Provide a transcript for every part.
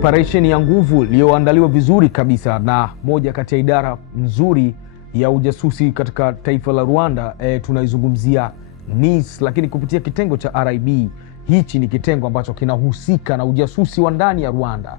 Operation ya nguvu iliyoandaliwa vizuri kabisa na moja kati ya idara nzuri ya ujasusi katika taifa la Rwanda. Tunaizungumzia NIS, lakini kupitia kitengo cha RIB. Hichi ni kitengo ambacho kinahusika na ujasusi wa ndani ya Rwanda.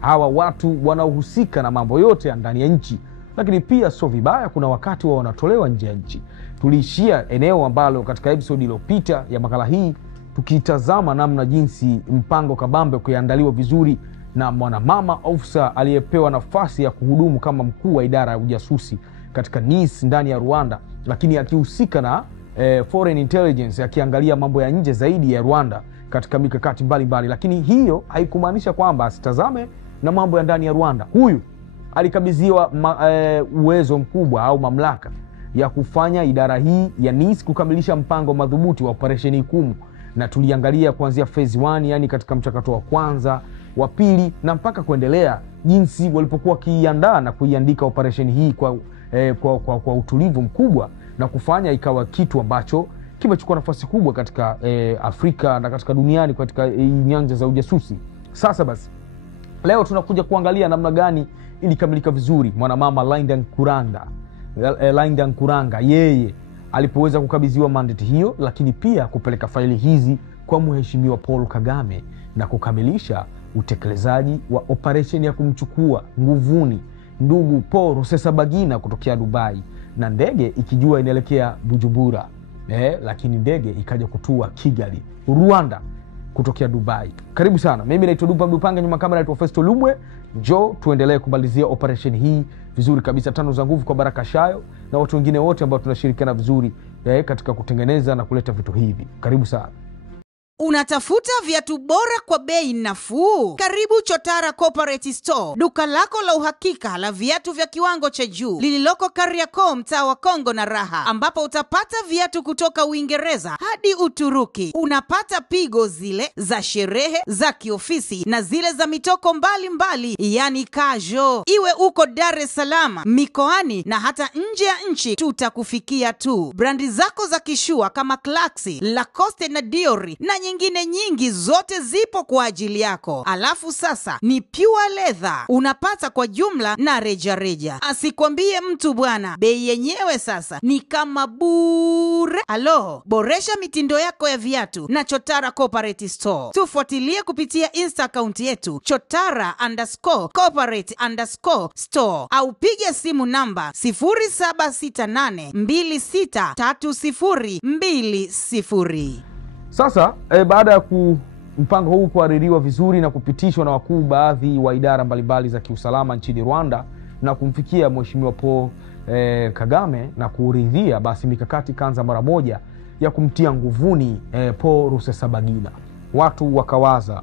Hawa watu wanaohusika na mambo yote ya ndani ya nchi, lakini pia sio vibaya kuna wakati wao wanatolewa nje ya nchi. Tuliishia eneo ambalo katika episode iliyopita ya makala hii tukitazama namna jinsi mpango kabambe kuandaliwa vizuri na mwanamama ofisa aliyepewa nafasi ya kuhudumu kama mkuu wa idara ya ujasusi katika NIS ndani ya Rwanda, lakini akihusika na foreign intelligence, akiangalia mambo ya nje zaidi ya Rwanda katika mikakati mbalimbali. Lakini hiyo haikumaanisha kwamba asitazame na mambo ya ndani ya Rwanda. Huyu alikabidhiwa uwezo mkubwa au mamlaka ya kufanya idara hii ya NIS kukamilisha mpango madhubuti wa operesheni Ikumu, na tuliangalia kuanzia phase 1, yani katika mchakato wa kwanza, wa pili na mpaka kuendelea, jinsi walipokuwa kiandaa na kuiandika operesheni hii kwa utulivu mkubwa na kufanya ikawa kitu ambacho kimechukua nafasi kubwa katika Afrika na katika duniani katika nyanja za ujasusi. Sasa basi leo tunakuja kuangalia namna gani ilikamilika vizuri mwanamama Linda Nkuranga yeye alipoweza kukabidhiwa mandate hiyo, lakini pia kupeleka faili hizi kwa Mheshimiwa Paul Kagame na kukamilisha utekelezaji wa operation ya kumchukua nguvuni ndugu Paul Rusesabagina kutokea Dubai, na ndege ikijua inaelekea Bujumbura, lakini ndege ikaja kutua Kigali, Rwanda kutokea Dubai. Karibu sana. Mimi naitwa Dupa Mdupanga, nyuma kamera naitwa Festo Lumwe. Njoo tuendelee kumalizia operation hii vizuri kabisa. Tano za nguvu kwa Baraka Shayo na watu wengine wote ambao tunashirikiana vizuri katika kutengeneza na kuleta vitu hivi. Karibu sana. Unatafuta viatu bora kwa bei nafuu? Karibu Chotara Corporate Store, duka lako la uhakika la viatu vya kiwango cha juu lililoko Kariakoo, mtaa wa Kongo na Raha, ambapo utapata viatu kutoka Uingereza hadi Uturuki. Unapata pigo zile za sherehe, za kiofisi na zile za mitoko mbalimbali, yani casual. Iwe uko Dar es Salaam, mikoani na hata nje ya nchi, tutakufikia tu. Brandi zako za kishua kama Clarks, Lacoste na Dior na nyingine nyingi zote zipo kwa ajili yako. Alafu sasa ni pure leather unapata kwa jumla na reja. Asikwambie mtu bwana, bei yenyewe sasa ni kama bure. Alo, boresha mitindo yako ya viatu na Chotara Corporate Store. Tufuatilie kupitia Insta account yetu Chotara_corporate_store au piga simu namba 0768263020. Sasa baada ya mpango huu kuhaririwa vizuri na kupitishwa na wakuu baadhi wa idara mbalimbali za kiusalama nchini Rwanda na kumfikia Mheshimiwa Paul Kagame na kuridhia, basi mikakati kaanza mara moja ya kumtia nguvuni Paul Rusesabagina. Watu wakawaza,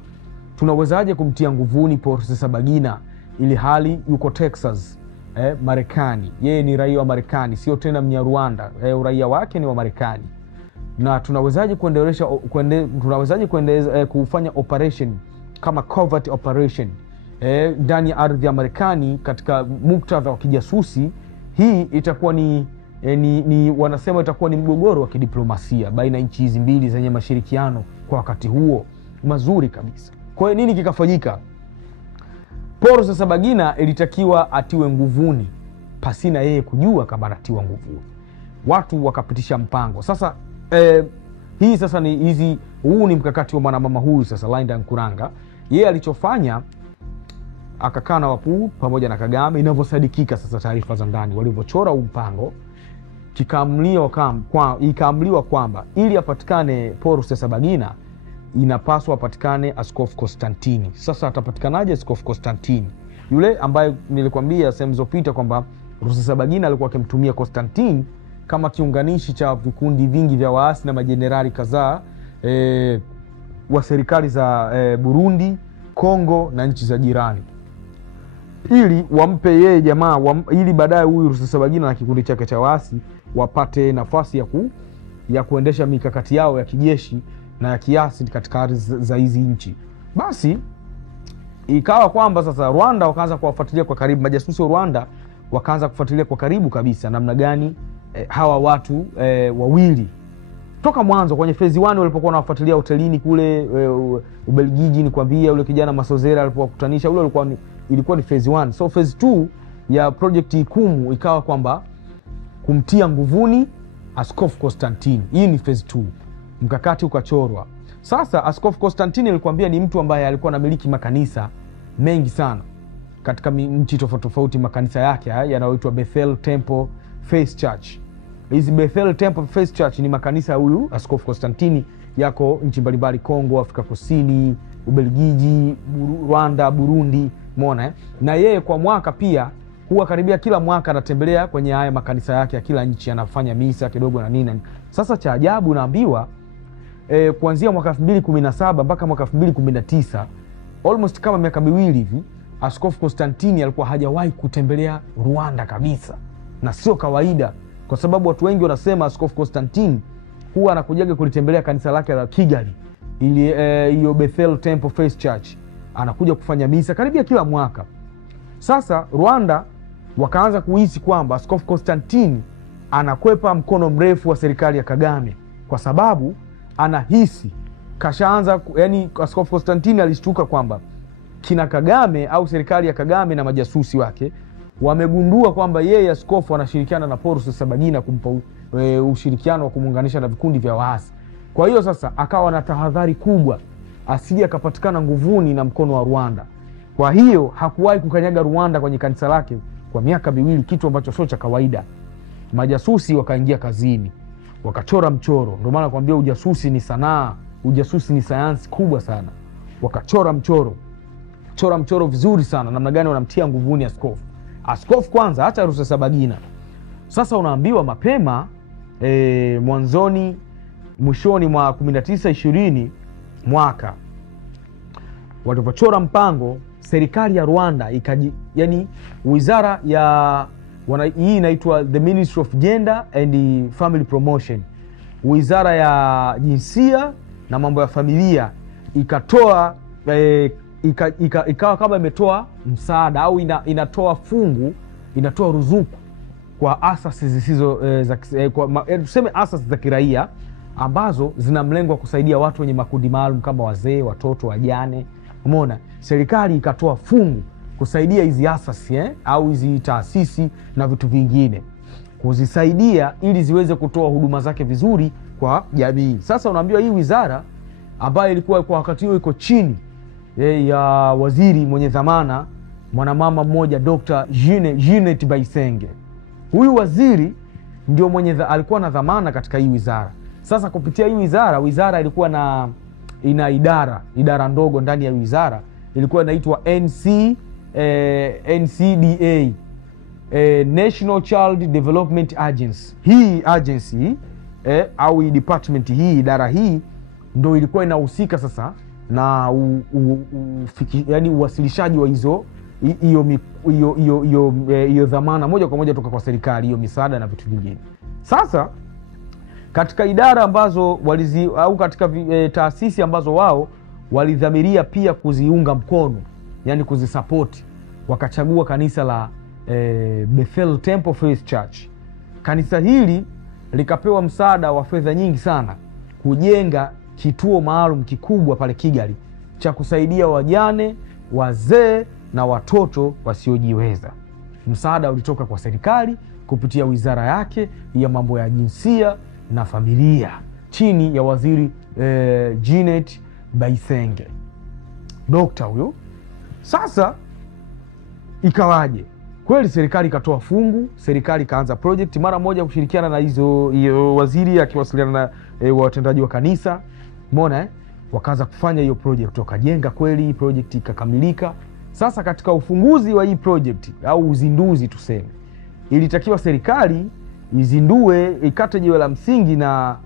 tunawezaje kumtia nguvuni Paul Rusesabagina ili hali yuko Texas, Marekani? Yeye ni raia wa Marekani, sio tena Mnyarwanda, uraia wake ni wa Marekani. Na tunawezaje kufanya operation kama covert operation ndani ya ardhi ya Marekani katika muktadha wa kijasusi? Hii itakuwa ni wanasema itakuwa ni mgogoro wa kidiplomasia baina nchi hizi mbili zenye mashirikiano kwa wakati huo mazuri kabisa. Kwa hiyo nini kikafanyika? Paul Rusesabagina ilitakiwa atiwe nguvuni pasina yeye kujua kama anatiwa nguvuni. Watu wakapitisha mpango. Sasa hii sasa huu ni mkakati wa mwanamama huyu sasa Linda Nkuranga. Yeye alichofanya, akakaa na wakuu pamoja na Kagame, inavyosadikika sasa taarifa za ndani walivyochora mpango, ikaamliwa kwamba ili apatikane Paul Rusesabagina inapaswa apatikane Askofu Konstantini. Sasa atapatikanaje Askofu Konstantini? Yule ambaye nilikwambia sehemu zilizopita kwamba Rusesabagina alikuwa akimtumia Konstantini kama kiunganishi cha vikundi vingi vya waasi na majenerali kadhaa wa serikali za Burundi, Kongo na nchi za jirani, ili wampe yeye jamaa ili baadaye huyu Rusesabagina na kikundi chake cha waasi wapate nafasi ya kuendesha mikakati yao ya kijeshi na ya kiasi katika ardhi za hizi nchi. Basi ikawa kwamba sasa Rwanda wakaanza kuwafuatilia kwa karibu, majasusi wa Rwanda wakaanza kufuatilia kwa karibu kabisa namna gani hawa watu wawili toka mwanzo kwenye phase 1 walipokuwa wanafuatilia hotelini kule Ubelgiji, ni kwambia yule kijana Masozera alipowakutanisha, ule ilikuwa ni phase 1. So phase 2 ya project Ikumu ikawa kwamba kumtia nguvuni Askofu Constantine. Hii ni phase 2. Mkakati ukachorwa. Sasa Askofu Constantine nilikwambia ni mtu ambaye alikuwa anamiliki makanisa mengi sana katika nchi tofauti tofauti. Makanisa yake yanayoitwa Bethel Temple Faith Church. Hizi Bethel Temple Faith Church ni makanisa ya huyu Askofu Constantine, yako nchi mbalimbali, Kongo, Afrika Kusini, Ubelgiji, Rwanda, Burundi, umeona na yeye kwa mwaka pia huwa karibia kila mwaka anatembelea kwenye haya makanisa yake ya kila nchi, anafanya misa kidogo na nini. Sasa cha ajabu naambiwa kuanzia mwaka 2017 mpaka mwaka 2019, almost kama miaka miwili hivi, Askofu Constantine alikuwa hajawahi kutembelea Rwanda kabisa. Na sio kawaida, kwa sababu watu wengi wanasema Askofu Constantine huwa anakujaga kulitembelea kanisa lake la Kigali, ili hiyo Bethel Temple Faith Church, anakuja kufanya misa karibia kila mwaka. Sasa Rwanda wakaanza kuhisi kwamba Askofu Constantine anakwepa mkono mrefu wa serikali ya Kagame, kwa sababu anahisi kashaanza, yani Askofu Constantine alishtuka kwamba kina Kagame au serikali ya Kagame na majasusi wake wamegundua kwamba yeye askofu anashirikiana na Paul Rusesabagina kumpa ushirikiano wa kumuunganisha na vikundi vya waasi. Kwa hiyo sasa akawa na tahadhari kubwa asije akapatikana nguvuni na mkono wa Rwanda. Kwa hiyo hakuwahi kukanyaga Rwanda kwenye kanisa lake kwa miaka miwili, kitu ambacho sio cha kawaida. Majasusi wakaingia kazini, wakachora mchoro. Ndio maana nakwambia ujasusi ni sanaa, ujasusi ni sayansi kubwa sana. Wakachora mchoro vizuri sana, namna gani wanamtia nguvuni askofu. Askofu kwanza hata Rusesabagina. Sasa unaambiwa mapema mwishoni mwa 1920 mwaka walipochora mpango, serikali ya Rwanda yani wizara ya hii inaitwa the Ministry of Gender and Family Promotion, wizara ya jinsia na mambo ya familia, ikatoa ikawa kama imetoa msaada au inatoa fungu, inatoa ruzuku kwa asasi zisizo tuseme asasi za kiraia ambazo zina mlengo wa kusaidia watu wenye makundi maalum kama wazee, watoto, wajane. Umeona, serikali ikatoa fungu kusaidia hizi asasi au hizi taasisi na vitu vingine, kuzisaidia ili ziweze kutoa huduma zake vizuri kwa jamii. Sasa unaambiwa hii wizara ambayo ilikuwa kwa wakati huo iko chini ya waziri mwenye dhamana mwanamama mmoja, Dr. Jeanette Bayisenge. Huyu waziri ndio alikuwa na dhamana katika hii wizara. Sasa kupitia hii wizara ilikuwa ina idara ndogo ndani ya wizara, ilikuwa inaitwa NCDA, National Child Development Agency. Hii agency au department hii, idara hii ndio ilikuwa inahusika sasa na yani uwasilishaji wa hiyo dhamana moja kwa moja toka kwa serikali, hiyo misaada na vitu vingine. Sasa katika idara ambazo au katika taasisi ambazo wao walidhamiria pia kuziunga mkono, yani kuzisupport, wakachagua kanisa la Bethel Temple Faith Church. Kanisa hili likapewa msaada wa fedha nyingi sana kujenga kituo maalum kikubwa pale Kigali cha kusaidia wajane, wazee na watoto wasiojiweza. Msaada ulitoka kwa serikali kupitia wizara yake ya mambo ya jinsia na familia chini ya waziri Jeanette Bayisenge, dokta huyo. Sasa ikawaje? Kweli serikali ikatoa fungu, serikali ikaanza project mara moja kushirikiana na hiyo waziri akiwasiliana na watendaji wa kanisa. Umeona wakaanza kufanya hiyo project, wakajenga kweli, project ikakamilika. Sasa katika ufunguzi wa hii project au uzinduzi tuseme, ilitakiwa serikali izindue, ikate jiwe la msingi, na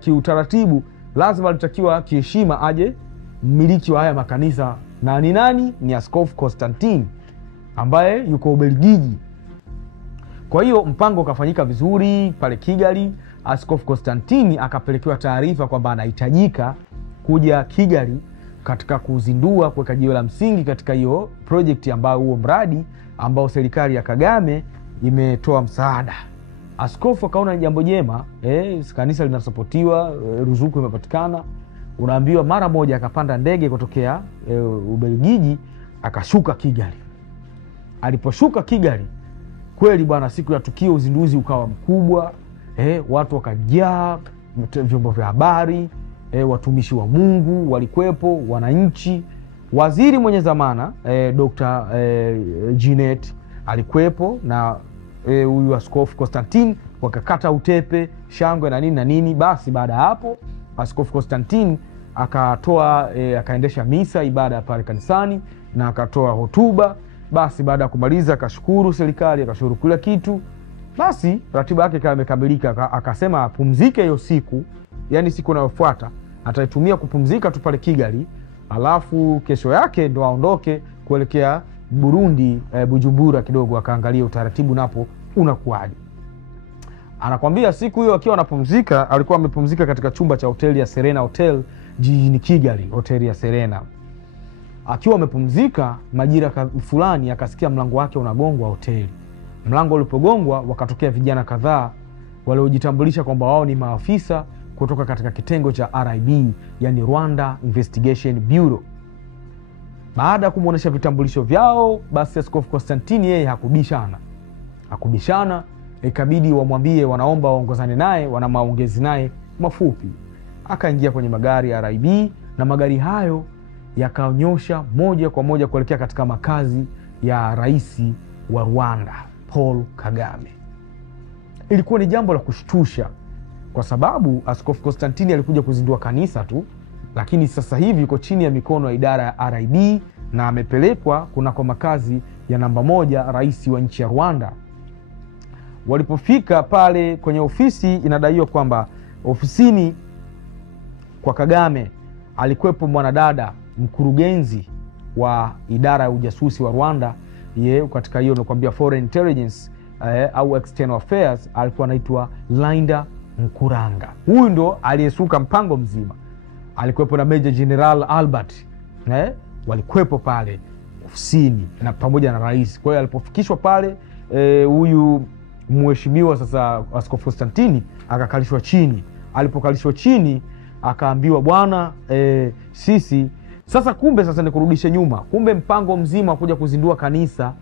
kiutaratibu lazima alitakiwa kiheshima aje mmiliki wa haya makanisa, na ni nani? Ni Askofu Constantine ambaye yuko Ubelgiji. Kwa hiyo mpango ukafanyika vizuri pale Kigali. Askofu Constantine akapelekewa taarifa kwamba anahitajika kuja Kigali katika kuzindua, kuweka jiwe la msingi katika hiyo project, ambao huo mradi ambao serikali ya Kagame imetoa msaada. Askofu akaona ni jambo jema, kanisa linasapotiwa, ruzuku imepatikana. Unaambiwa mara moja akapanda ndege kutokea Ubelgiji, akashuka Kigali. Aliposhuka Kigali, kweli bwana, siku ya tukio uzinduzi ukawa mkubwa, watu wakajaa, vyombo vya habari, watumishi wa Mungu walikuwepo, wananchi. Waziri mwenye zamana Dr. Ginette alikuwepo na huyu Askofu Constantine, wakakata utepe, shangwe na nini na nini. Basi baada hapo Askofu Constantine akaendesha misa, ibada pale kanisani, na akatoa hotuba. Basi baada ya kumaliza akashukuru serikali, akashukuru kila kitu. Basi ratiba yake kama imekamilika, akasema apumzike hiyo siku, yani siku inayofuata ataitumia kupumzika tu pale Kigali, alafu kesho yake ndo aondoke kuelekea Burundi, Bujumbura kidogo, akaangalia utaratibu napo unakuaje. Anakwambia siku hiyo akiwa anapumzika, alikuwa amepumzika katika chumba cha hoteli ya Serena Hotel jijini Kigali, hoteli ya Serena. Akiwa amepumzika, majira fulani akasikia mlango wake unagongwa hoteli. Mlango ulipogongwa, wakatokea vijana kadhaa waliojitambulisha kwamba wao ni maafisa kutoka katika kitengo cha RIB, yani Rwanda Investigation Bureau. Baada ya kumuonesha vitambulisho vyao, basi Askofu Constantine yeye hakubishana, ikabidi wamwambie wanaomba waongozane naye, wana maongezi naye mafupi. Akaingia kwenye magari ya RIB, na magari hayo yakaonyosha moja kwa moja kuelekea katika makazi ya rais wa Rwanda Paul Kagame. Ilikuwa ni jambo la kushtusha, kwa sababu Askofu Constantine alikuja kuzindua kanisa tu, lakini sasa hivi yuko chini ya mikono ya idara ya RIB na amepelekwa kunako makazi ya namba 1 rais wa nchi ya Rwanda. Walipofika pale kwenye ofisi, inadaiwa kwamba ofisini kwa Kagame alikuwepo mwanadada mkurugenzi wa idara ya ujasusi wa Rwanda, katika hiyo nakwambia foreign intelligence au external affairs, alikuwa anaitwa Linda Nkuranga. Huyu ndo aliyesuka mpango mzima. Alikuwepo na Major General Albert, walikuwepo pale ofisini na pamoja na rais. Kwa hiyo alipofikishwa pale, huyu mheshimiwa sasa Askofu Constantine akakalishwa chini. Alipokalishwa chini, akaambiwa bwana, sisi sasa, kumbe sasa ni kurudisha nyuma, kumbe mpango mzima kuja kuzindua kanisa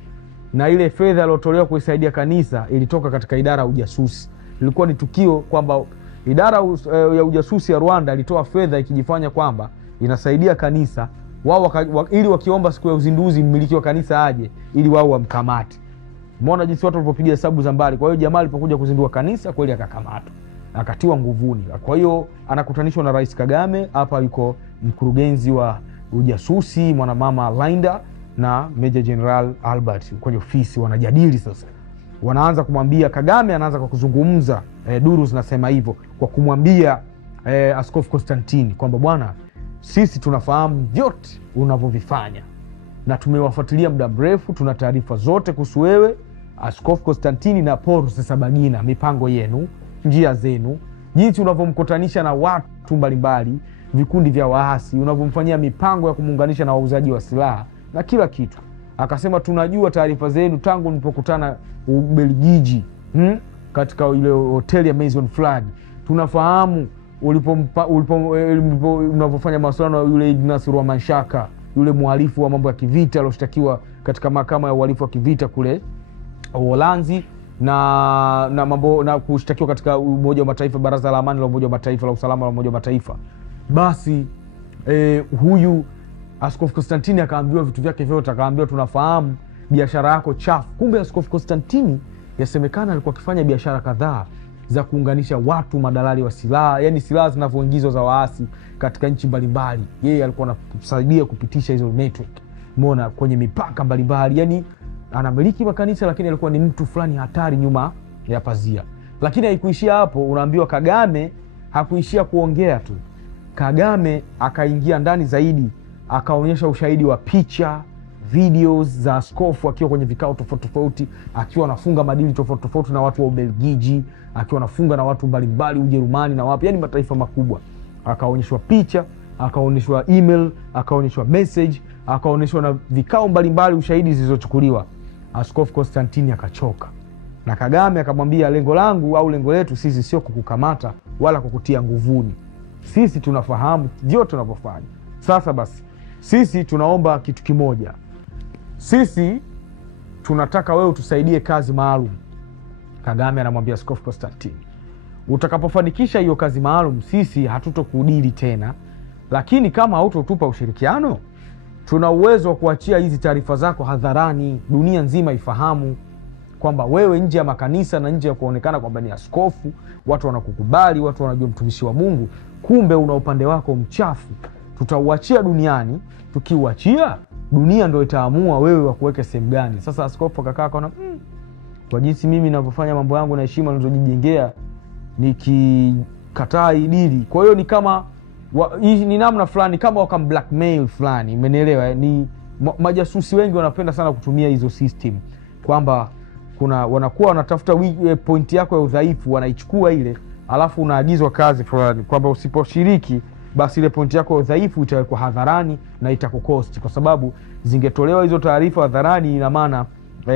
na ile fedha iliyotolewa kuisaidia kanisa ilitoka katika idara ya ujasusi. Ilikuwa ni tukio kwamba idara ya ujasusi ya Rwanda ilitoa fedha ikijifanya kwamba inasaidia kanisa, wao ili wakiomba siku ya uzinduzi mmiliki wa kanisa aje ili wao wamkamate. Umeona jinsi watu walipopiga hesabu za mbali. Kwa hiyo jamaa alipokuja kuzindua kanisa kweli akakamatwa, akatiwa nguvuni. Kwa hiyo anakutanishwa na Rais Kagame. Hapa yuko mkurugenzi wa ujasusi mwanamama Linda na Major General Albert kwenye ofisi, wanajadili sasa. Wanaanza kumwambia Kagame, anaanza kwa kuzungumza, duru zinasema hivyo, kwa kumwambia Askofu Constantine kwamba bwana, sisi tunafahamu vyote unavyovifanya na tumewafuatilia muda mrefu, tuna taarifa zote kuhusu wewe Askofu Constantine na Paul Rusesabagina, mipango yenu, njia zenu, jinsi unavyomkutanisha na watu mbalimbali, vikundi vya waasi, unavyomfanyia mipango ya kumuunganisha na wauzaji wa silaha na kila kitu. Akasema tunajua taarifa zenu tangu mlipokutana Ubelgiji, katika ile hoteli ya Maison Flag. Tunafahamu unavyofanya masuala na yule Ignace Rwamanshaka, yule mhalifu wa mambo ya kivita alioshtakiwa katika mahakama ya uhalifu wa kivita kule Uholanzi na mambo na kushtakiwa katika Umoja wa Mataifa, Baraza la Amani la Umoja wa Mataifa, la Usalama la Umoja wa Mataifa. Basi huyu Askofu Constantine akaambiwa vitu vyake vyote, akaambiwa tunafahamu biashara yako chafu. Kumbe Askofu Constantine yasemekana alikuwa akifanya biashara kadhaa za kuunganisha watu madalali wa silaha, yani silaha zinavyoingizwa za waasi katika nchi mbalimbali. Yeye alikuwa anasaidia kupitisha hizo network, umeona, kwenye mipaka mbalimbali. Yani anamiliki makanisa, lakini alikuwa ni mtu fulani hatari nyuma ya pazia. Lakini haikuishia hapo. Unaambiwa Kagame hakuishia kuongea tu. Kagame akaingia ndani zaidi, akaonyesha ushahidi wa picha, videos za askofu akiwa kwenye vikao tofauti tofauti, akiwa anafunga madili tofauti tofauti na watu wa Ubelgiji, akiwa anafunga na watu mbalimbali Ujerumani na wapi, yani mataifa makubwa. Akaonyeshwa picha, akaonyeshwa email, akaonyeshwa message, akaonyeshwa na vikao mbalimbali, ushahidi zilizochukuliwa. Askofu Constantine akachoka na Kagame akamwambia lengo langu au lengo letu sisi sio kukukamata wala kukutia nguvuni. Sisi tunafahamu vyote tunavyofanya. Sasa basi sisi tunaomba kitu kimoja. Sisi tunataka wewe utusaidie kazi maalum. Kagame anamwambia Askofu Constantine, utakapofanikisha hiyo kazi maalum sisi hatutokudili tena, lakini kama hautotupa ushirikiano tuna uwezo wa kuachia hizi taarifa zako hadharani, dunia nzima ifahamu kwamba wewe nje ya makanisa na nje ya kuonekana kwamba ni askofu, watu wanakukubali, watu wanajua mtumishi wa Mungu, kumbe una upande wako mchafu. Tutauachia duniani, tukiuachia dunia ndio itaamua wewe wa kuweka sehemu gani. Sasa askofu akakaa kaona kwa jinsi mimi ninavyofanya mambo yangu na heshima nilizojijengea nikikataa idili. Kwa hiyo ni kama ni namna fulani kama wakam blackmail fulani, umenielewa? Ni majasusi wengi wanapenda sana kutumia hizo system kwamba wanakuwa wanatafuta point yako ya udhaifu, wanaichukua ile, alafu unaagizwa kazi fulani kwamba usiposhiriki basi ile point yako ya udhaifu itawekwa hadharani na itakukosti, kwa sababu zingetolewa hizo taarifa hadharani, ina maana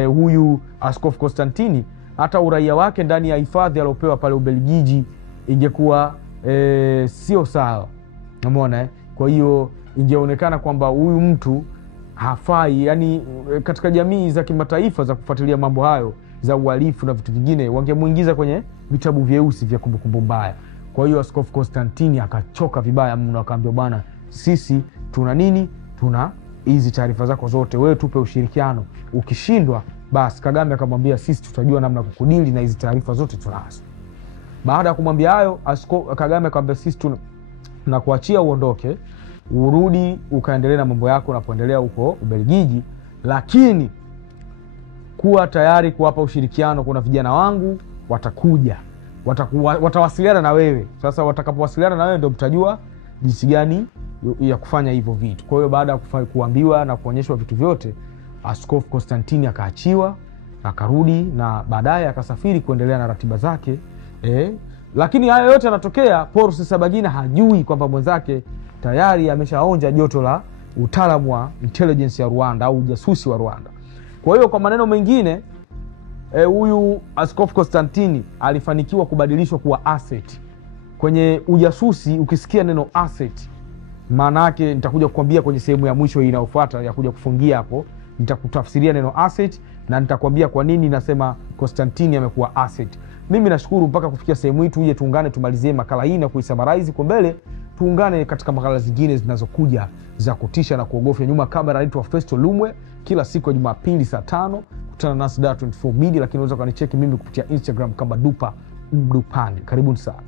huyu Askofu Constantine hata uraia wake ndani ya hifadhi aliopewa pale Ubelgiji ingekuwa sio sawa, umeona? Kwa hiyo ingeonekana kwamba huyu mtu hafai, yani katika jamii za kimataifa za kufuatilia mambo hayo za uhalifu na vitu vingine wangemuingiza kwenye vitabu vyeusi vya kumbukumbu mbaya. Kwa hiyo Askofu Constantine akachoka vibaya mno, akaambia bwana, sisi tuna nini? Tuna hizi taarifa zako zote, wewe tupe ushirikiano. Ukishindwa basi, Kagame akamwambia sisi tutajua namna kukudili na hizi taarifa zote tunazo. Baada ya kumwambia hayo, Kagame akamwambia sisi tunakuachia uondoke, urudi ukaendelea na mambo yako unapoendelea huko Ubelgiji, lakini kuwa tayari kuwapa ushirikiano. Kuna vijana wangu watakuja, watawasiliana na wewe. Sasa watakapowasiliana na wewe ndio mtajua jinsi gani ya kufanya hivyo vitu. Kwa hiyo baada ya kuambiwa na kuonyeshwa vitu vyote, Askofu Constantine akaachiwa, akarudi na baadaye akasafiri kuendelea na ratiba zake. Lakini haya yote yanatokea, Paul Rusesabagina hajui kwamba mwenzake tayari ameshaonja joto la utaalamu wa intelligence ya Rwanda au ujasusi wa Rwanda. Kwa hiyo kwa maneno mengine, huyu Askofu Constantine alifanikiwa kubadilishwa kuwa asset. Kwenye ujasusi ukisikia neno asset, maana yake nitakuja kukwambia kwenye sehemu ya mwisho inayofuata ya kuja kufungia hapo, nitakutafsiria neno asset na nitakwambia kwa nini nasema Constantine amekuwa asset. Mimi nashukuru mpaka kufikia sehemu hii, tuje tuungane tumalizie makala hii na kuisummarize kwa mbele. Tuungane katika makala zingine zinazokuja za kutisha na kuogofya. Nyuma kamera anaitwa Festo Lumwe, kila siku ya Jumapili saa 5. Kutana nasi Dar24 Media, lakini unaweza kunicheki mimi kupitia Instagram kama Dupa Mdupani. Karibuni sana.